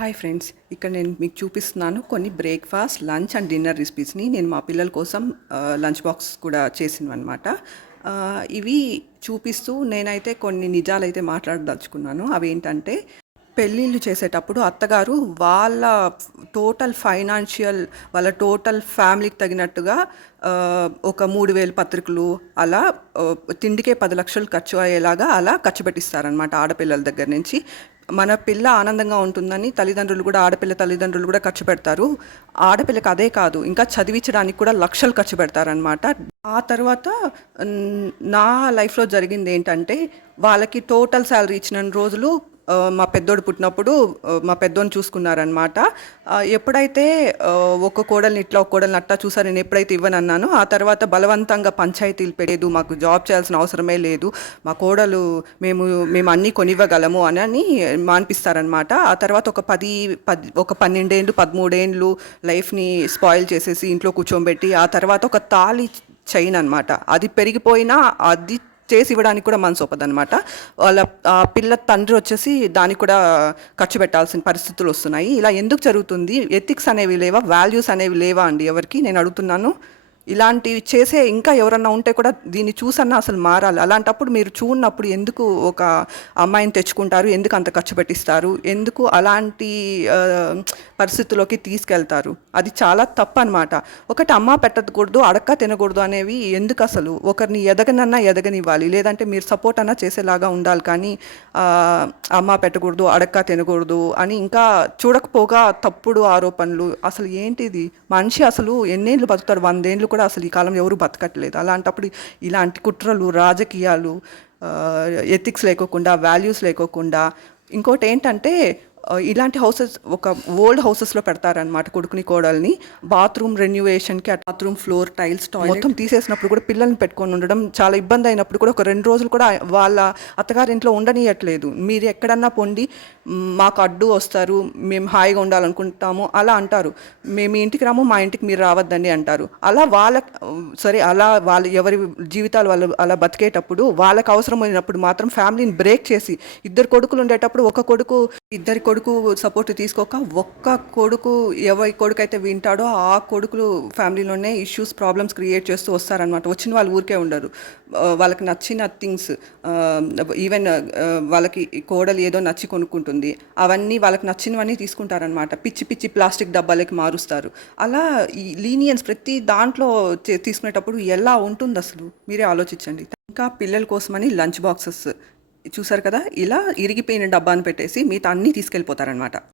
Hi friends, ఇక్కడ నేను మీకు చూపిస్తున్నాను కొన్ని బ్రేక్ఫాస్ట్, లంచ్ అండ్ డిన్నర్ రెసిపీస్ని. నేను మా పిల్లల కోసం లంచ్ బాక్స్ కూడా చేసినవన్నమాట. ఇవి చూపిస్తూ నేనైతే కొన్ని నిజాలైతే మాట్లాడదలుచుకున్నాను. అవి ఏంటంటే, పెళ్ళిళ్ళు చేసేటప్పుడు అత్తగారు వాళ్ళ టోటల్ ఫైనాన్షియల్, వాళ్ళ టోటల్ ఫ్యామిలీకి తగినట్టుగా ఒక 3,000 పత్రికలు అలా తిండికే 10 లక్షలు ఖర్చు అయ్యేలాగా అలా ఖర్చు పెట్టిస్తారనమాట ఆడపిల్లల దగ్గర నుంచి. మన పిల్ల ఆనందంగా ఉంటుందని తల్లిదండ్రులు కూడా, ఆడపిల్ల తల్లిదండ్రులు కూడా ఖర్చు పెడతారు. ఆడపిల్లకి అదే కాదు, ఇంకా చదివించడానికి కూడా లక్షలు ఖర్చు పెడతారనమాట. ఆ తర్వాత నా లైఫ్లో జరిగింది ఏంటంటే, వాళ్ళకి టోటల్ శాలరీ ఇచ్చిన రోజులు మా పెద్దోడు పుట్టినప్పుడు మా పెద్దోడిని చూసుకున్నారనమాట. ఎప్పుడైతే ఒక కోడల్ని ఇట్లా, ఒక కోడల్ని అట్టా చూసారు, నేను ఎప్పుడైతే ఇవ్వనన్నానో ఆ తర్వాత బలవంతంగా పంచాయతీలు పెట్టేదు, మాకు జాబ్ చేయాల్సిన అవసరమే లేదు, మా కోడలు మేము అన్నీ కొనివ్వగలము అని మానిపిస్తారనమాట. ఆ తర్వాత ఒక 12 ఏళ్ళు 13 ఏళ్ళు లైఫ్ని స్పాయిల్ చేసేసి ఇంట్లో కూర్చోబెట్టి, ఆ తర్వాత ఒక తాళి చైన్ అనమాట, అది పెరిగిపోయినా అది చేసి ఇవ్వడానికి కూడా మనసు ఒప్పదనమాట. వాళ్ళ పిల్ల తండ్రి వచ్చేసి దానికి కూడా ఖర్చు పెట్టాల్సిన పరిస్థితులు వస్తున్నాయి. ఇలా ఎందుకు జరుగుతుంది? ఎథిక్స్ అనేవి లేవా? వాల్యూస్ అనేవి లేవా అండి ఎవరికి? నేను అడుగుతున్నాను. ఇలాంటివి చేసే ఇంకా ఎవరన్నా ఉంటే కూడా దీన్ని చూసన్నా అసలు మారాలి. అలాంటప్పుడు మీరు చూడనప్పుడు ఎందుకు ఒక అమ్మాయిని తెచ్చుకుంటారు? ఎందుకు అంత ఖర్చు పెట్టిస్తారు? ఎందుకు అలాంటి పరిస్థితుల్లోకి తీసుకెళ్తారు? అది చాలా తప్పు అనమాట. ఒకటి, అమ్మ పెట్టకూడదు, అడక్క తినకూడదు అనేవి ఎందుకు? అసలు ఒకరిని ఎదగనివ్వాలి, లేదంటే మీరు సపోర్ట్ అన్నా చేసేలాగా ఉండాలి. కానీ అమ్మ పెట్టకూడదు, అడక్క తినకూడదు అని ఇంకా చూడకపోగా తప్పుడు ఆరోపణలు. అసలు ఏంటిది? మనిషి అసలు ఎన్నేళ్ళు బతుకుతాడు? 100 ఏళ్ళు కూడా అసలు ఈ కాలం ఎవరు బతకట్లేదు. అలాంటప్పుడు ఇలాంటి కుట్రలు, రాజకీయాలు, ఎథిక్స్ లేకోకుండా, వాల్యూస్ లేకోకుండా. ఇంకోటి ఏంటంటే, ఇలాంటి హౌసెస్ ఒక ఓల్డ్ హౌసెస్లో పెడతారనమాట కొడుకుని కోడల్ని. బాత్రూమ్ రెన్యువేషన్కి బాత్రూమ్ ఫ్లోర్ టైల్స్ మొత్తం తీసేసినప్పుడు కూడా పిల్లల్ని పెట్టుకొని ఉండడం చాలా ఇబ్బంది అయినప్పుడు కూడా ఒక 2 రోజులు కూడా వాళ్ళ అత్తగారింట్లో ఉండనియట్లేదు. మీరు ఎక్కడన్నా పొండి, మాకు అడ్డు వస్తారు, మేము హాయిగా ఉండాలనుకుంటాము అలా అంటారు. మేము ఇంటికి రాము, మా ఇంటికి మీరు రావద్దండి అంటారు. అలా సరే, అలా వాళ్ళు ఎవరి జీవితాలు వాళ్ళు అలా బతికేటప్పుడు, వాళ్ళకి అవసరమైనప్పుడు మాత్రం ఫ్యామిలీని బ్రేక్ చేసి, 2 కొడుకులు ఉండేటప్పుడు ఇద్దరి కొడుకు సపోర్ట్ తీసుకోక, ఒక్క కొడుకు ఎవరి కొడుకు అయితే వింటాడో ఆ కొడుకులు ఫ్యామిలీలోనే ఇష్యూస్, ప్రాబ్లమ్స్ క్రియేట్ చేస్తూ వస్తారనమాట. వచ్చిన వాళ్ళు ఊరికే ఉండరు. వాళ్ళకి నచ్చిన థింగ్స్, ఈవెన్ వాళ్ళకి కోడలు ఏదో నచ్చి కొనుక్కుంటుంది, అవన్నీ వాళ్ళకి నచ్చినవన్నీ తీసుకుంటారనమాట. పిచ్చి పిచ్చి ప్లాస్టిక్ డబ్బాలకి మారుస్తారు. అలా ఈ లీనియన్స్ ప్రతి దాంట్లో తీసుకునేటప్పుడు ఎలా ఉంటుంది అసలు? మీరే ఆలోచించండి. ఇంకా పిల్లల కోసమని లంచ్ బాక్సెస్ చూసారు కదా, ఇలా ఇరిగిపోయిన డబ్బాను పెట్టేసి మిగతా అన్నీ తీసుకెళ్ళిపోతారనమాట.